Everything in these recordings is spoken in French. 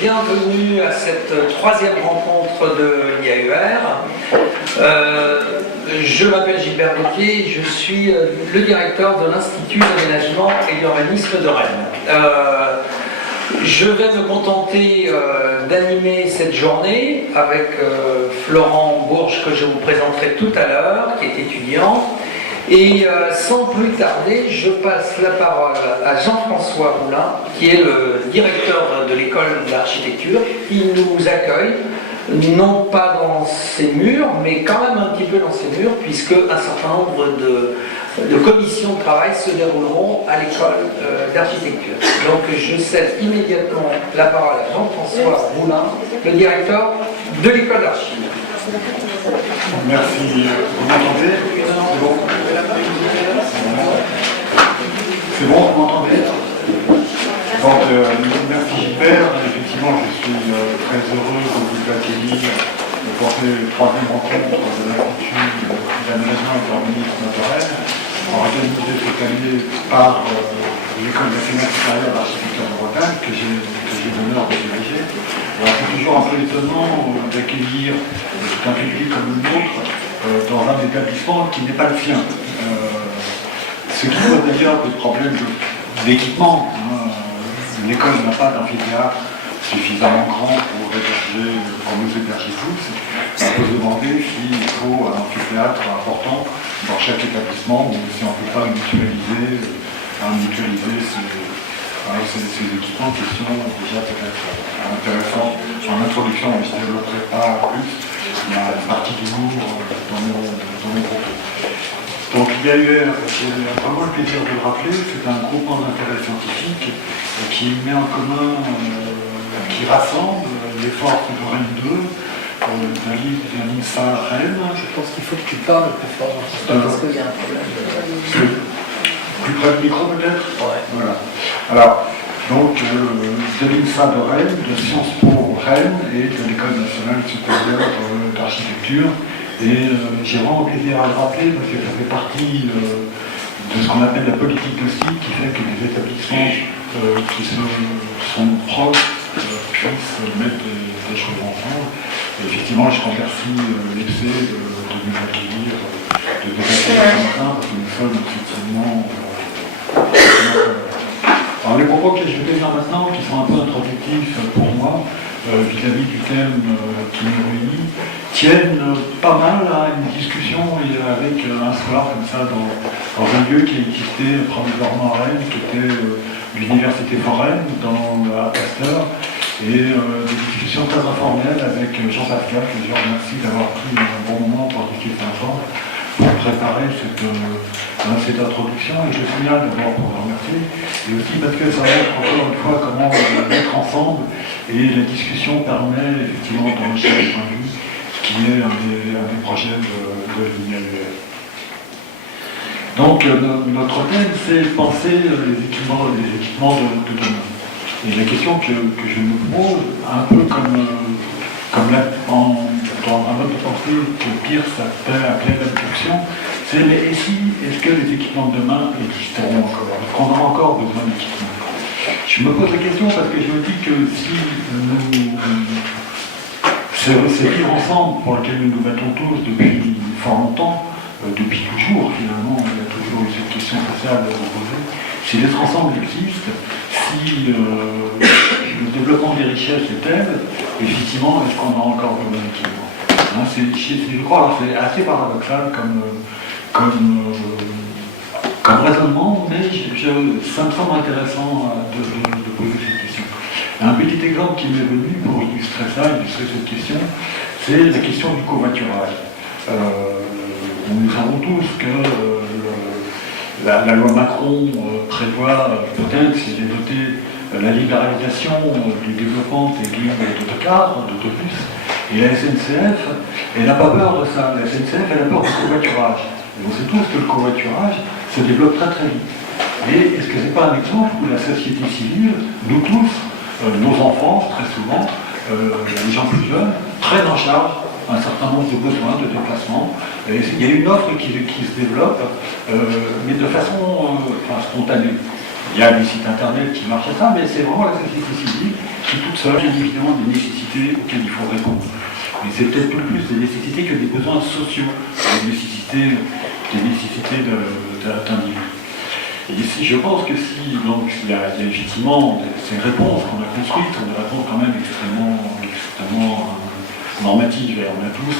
Bienvenue à cette troisième rencontre de l'IAUR. Je m'appelle Gilbert Gauthier, je suis le directeur de l'Institut d'aménagement et d'urbanisme de Rennes. Je vais me contenter d'animer cette journée avec Florent Bourges, que je vous présenterai tout à l'heure, qui est étudiant. Et sans plus tarder, je passe la parole à Jean-François Moulin, qui est le directeur de l'école d'architecture. Il nous accueille, non pas dans ses murs, mais quand même un petit peu dans ses murs, puisque un certain nombre de commissions de travail se dérouleront à l'école d'architecture. Donc je cède immédiatement la parole à Jean-François Moulin, le directeur de l'école d'architecture. Merci. Vous m'entendez? C'est bon? C'est bon, vous m'entendez? Donc, merci Gilbert. Effectivement, je suis très heureux que vous accueillir pour cette troisième rencontre de l'Institut d'aménagement et d'urbanisme de Rennes, organisée cette année par l'École nationale supérieure d'architecture de Bretagne, que j'ai l'honneur de diriger. Alors, c'est toujours un peu étonnant d'accueillir un public comme le nôtre dans un établissement qui n'est pas le sien. Ce qui pose d'ailleurs des problèmes d'équipement. L'école n'a pas d'amphithéâtre suffisamment grand pour nous héberger tous. On peut se demander s'il faut un amphithéâtre important dans chaque établissement ou si on ne peut pas mutualiser ces équipements qui sont déjà peut-être intéressants. En introduction, je ne développerai pas plus. Il y a une partie du Louvre dans mes propos. Donc l'IAUR, j'ai vraiment le plaisir de le rappeler, c'est un groupement d'intérêt scientifique qui met en commun, qui rassemble les forces de Rennes 2, d'un INSA Rennes. Je pense qu'il faut que tu parles plus fort, parce qu'il y a un problème. Plus près du micro peut-être? Ouais. Voilà. Alors, donc, de l'INSA de Rennes, de Sciences Po Rennes et de l'École nationale supérieure d'architecture. Et j'ai vraiment plaisir à le rappeler parce que ça fait partie de ce qu'on appelle la politique de site qui fait que les établissements qui sont proches puissent mettre des choses ensemble. Et effectivement, je remercie l'EPSE de nous accueillir, de nous accueillir ce matin parce que nous sommes effectivement. Alors les propos que je vais dire maintenant, qui sont un peu introductifs pour moi, vis-à-vis du thème qui nous réunit, tiennent pas mal à une discussion avec un soir comme ça dans un lieu qui existait provisoirement à Rennes, qui était l'Université Foraine, à Pasteur, et des discussions très informelles avec Jean-Pascal, que je remercie d'avoir pris un bon moment pour discuter ensemble, pour préparer cette introduction. Et je signale d'abord pour vous remercier, et aussi parce que ça montre encore une fois comment mettre ensemble, et la discussion permet effectivement d'enrichir les points de vue, qui est un des projets de l'IAUR. Donc notre thème, c'est penser les équipements de demain. Et la question que je me pose, un peu dans un mode de pensée que Peirce appelait l'impulsion, c'est mais est-ce que les équipements de demain existeront encore? Est-ce qu'on aura encore besoin d'équipements? Je me pose la question parce que je me dis que si c'est vivre ensemble pour lequel nous nous battons tous depuis fort longtemps, depuis toujours finalement, il y a toujours eu cette question sociale à poser. Si l'être ensemble existe, si le développement des richesses est tel, effectivement, est-ce qu'on a encore besoin d'équipement? Je crois que c'est assez paradoxal comme raisonnement, mais ça me semble intéressant de poser cette question. Un petit exemple qui m'est venu pour illustrer cette question, c'est la question du covoiturage. Nous savons tous que la loi Macron prévoit peut-être, si j'ai noté, la libéralisation du développement des lignes d'autocars, d'autobus, et la SNCF, elle n'a pas peur de ça. La SNCF, elle a peur du covoiturage. Et on sait tous que le covoiturage se développe très très vite. Et est-ce que ce n'est pas un exemple où la société civile, nous tous, nos enfants, très souvent, les gens plus jeunes, prennent en charge un certain nombre de besoins de déplacement. Et il y a une offre qui se développe, mais de façon spontanée. Il y a des sites internet qui marchent à ça, mais c'est vraiment la société civile qui, toute seule, a évidemment des nécessités auxquelles il faut répondre. Mais c'est peut-être plus des nécessités que des besoins sociaux, des nécessités d'individus. Et ici, je pense que si, donc, il y a effectivement ces réponses qu'on a construites, sont des réponses quand même extrêmement normatives. Et on a tous,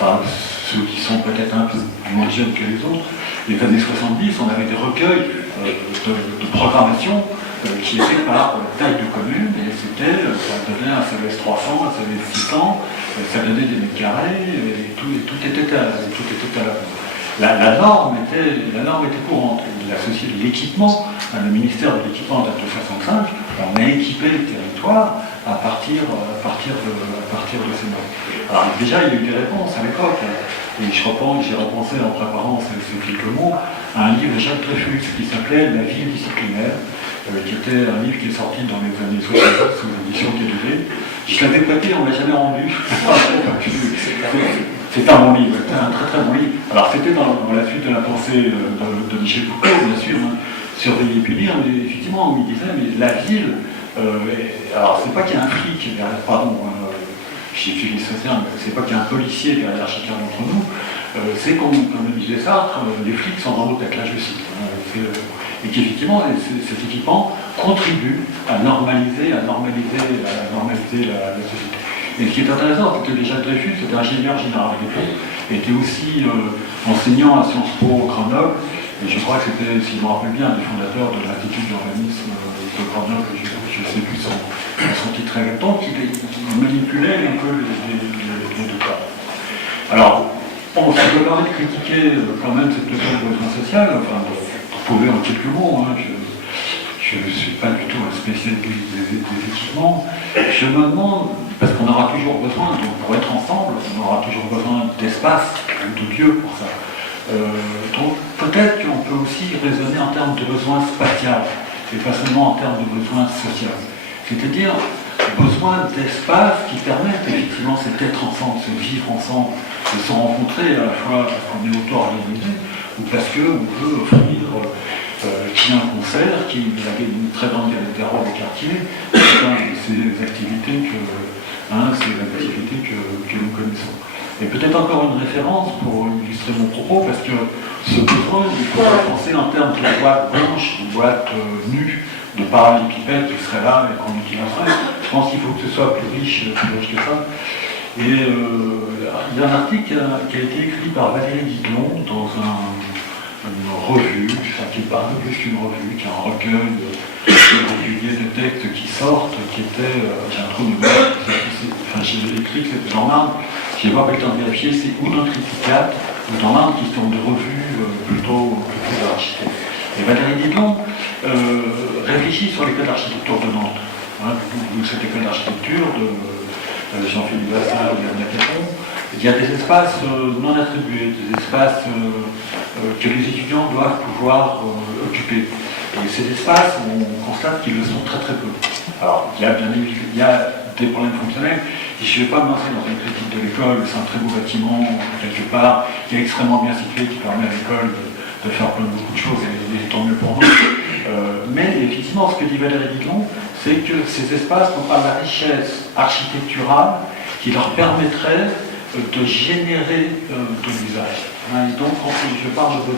enfin, ceux qui sont peut-être un peu moins jeunes que les autres, les années 70, on avait des recueils de programmation qui étaient par taille de commune, et c'était, ça donnait un CVS 300, un CVS 600, ça donnait des mètres carrés, et tout était à la norme était courante. La société de l'équipement, le ministère de l'équipement date de 65, on a équipé le territoire à partir de ces normes. Alors déjà, il y a eu des réponses à l'époque, et j'ai repensé en préparant ces quelques mots à un livre de Jacques Dreyfus qui s'appelait La ville disciplinaire, qui était un livre qui est sorti dans les années 70 sous l'édition KDD. Je l'avais prêté, on ne l'a jamais rendu. C'est un bon livre, c'était un très très bon livre. Alors c'était dans la suite de la pensée de Michel Foucault, bien sûr, hein, surveiller et punir, mais effectivement, où il disait, mais la ville, alors c'est pas qu'il y a un flic, pardon, j'utilise ce terme, c'est pas qu'il y a un policier derrière chacun d'entre nous, c'est comme le disait Sartre, les flics sont dans l'autre avec la justice. Et qu'effectivement, cet équipement contribue à normaliser la société. Et ce qui est intéressant, c'est que déjà Dreyfus était ingénieur général des ponts, était aussi enseignant à Sciences Po Grenoble, et je crois que c'était, si je me rappelle bien, un des fondateurs de l'Institut d'urbanisme de Grenoble, je ne sais plus son titre exactement, qui manipulait un peu les deux cas. Alors, bon, ça me permet de critiquer quand même cette notion de besoin social, enfin, pour poser en quelques mots, hein, je ne suis pas du tout un spécialiste des équipements. Je me demande, parce qu'on aura toujours besoin, donc pour être ensemble, on aura toujours besoin d'espace, de lieu pour ça. Donc peut-être qu'on peut aussi raisonner en termes de besoins spatial, et pas seulement en termes de besoins sociaux. C'est-à-dire besoin d'espace qui permettent effectivement cet être ensemble, ce vivre ensemble, de se rencontrer à la fois parce qu'on est auto-organisé, ou parce qu'on peut offrir qui a un concert, qui a une très grande galette des robes au quartier, c'est des activités que nous connaissons. Et peut-être encore une référence pour illustrer mon propos, parce que ce besoin, il faut penser en termes de boîte blanche, de boîte nue, de parallélépipède qui serait là et qu'on utiliserait. Je pense qu'il faut que ce soit plus riche que ça. Et il y a un article qui a été écrit par Valérie Didlon dans une revue, qui n'est pas un peu plus qu'une revue, qui est un recueil régulier de textes qui sortent, qui était, j'ai un trou de mémoire, enfin j'ai écrit que c'était dans l'Inde, j'ai pas eu le temps de vérifier, c'est ou dans Triplicate, ou dans l'Inde, qui sont de revues plutôt de l'architecte. Et Valérie Didlon réfléchit sur l'école d'architecture de Nantes, hein, cette école d'architecture de Jean-Philippe Vassal et Anne Lacaton. Il y a des espaces non attribués, des espaces que les étudiants doivent pouvoir occuper. Et ces espaces, on constate qu'ils le sont très très peu. Alors, il y a des problèmes fonctionnels. Et je ne vais pas me lancer dans une critique de l'école, c'est un très beau bâtiment, quelque part, qui est extrêmement bien situé, qui permet à l'école de faire beaucoup de choses, et tant mieux pour nous. Mais effectivement, ce que dit Valérie Didlon, c'est que ces espaces n'ont pas la richesse architecturale qui leur permettrait de générer de l'usage. Et donc, quand je parle de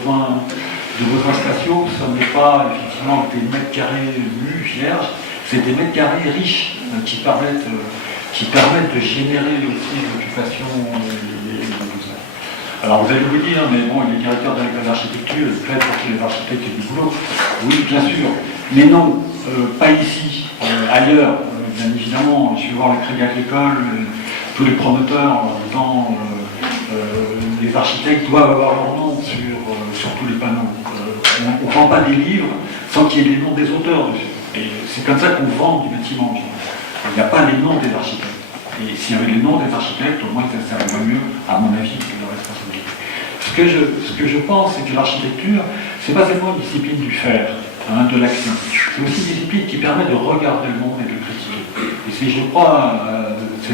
besoins spatiaux, ce n'est pas effectivement des mètres carrés nus, vierges, c'est des mètres carrés riches qui permettent de générer aussi l'occupation et l'usage. Alors vous allez vous dire, mais bon, il est directeur de l'école d'architecture, il plaide pour que les architectes aient du boulot. Oui, bien sûr, mais non, pas ici, ailleurs. Bien évidemment, je vais voir le Crédit Agricole, tous les promoteurs en disant les architectes doivent avoir leur nom sur tous les panneaux. On ne vend pas des livres sans qu'il y ait les noms des auteurs dessus. Et c'est comme ça qu'on vend du bâtiment. Il n'y a pas les noms des architectes. Et s'il y avait les noms des architectes, au moins ça servirait mieux, à mon avis, que le responsabilité. Ce que je pense, c'est que l'architecture, c'est pas seulement une discipline du faire, de l'action. C'est aussi une discipline qui permet de regarder le monde et de le critiquer. Et si je crois, je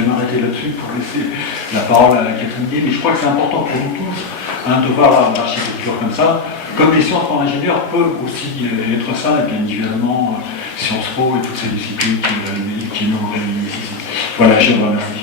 vais m'arrêter là-dessus pour laisser la parole à Catherine Guy, mais je crois que c'est important pour nous tous de voir l'architecture comme ça, Comme les sciences pour l'ingénieur peuvent aussi être ça, et bien évidemment Sciences Po et toutes ces disciplines qui nous réunissent ici. Voilà, je vous remercie.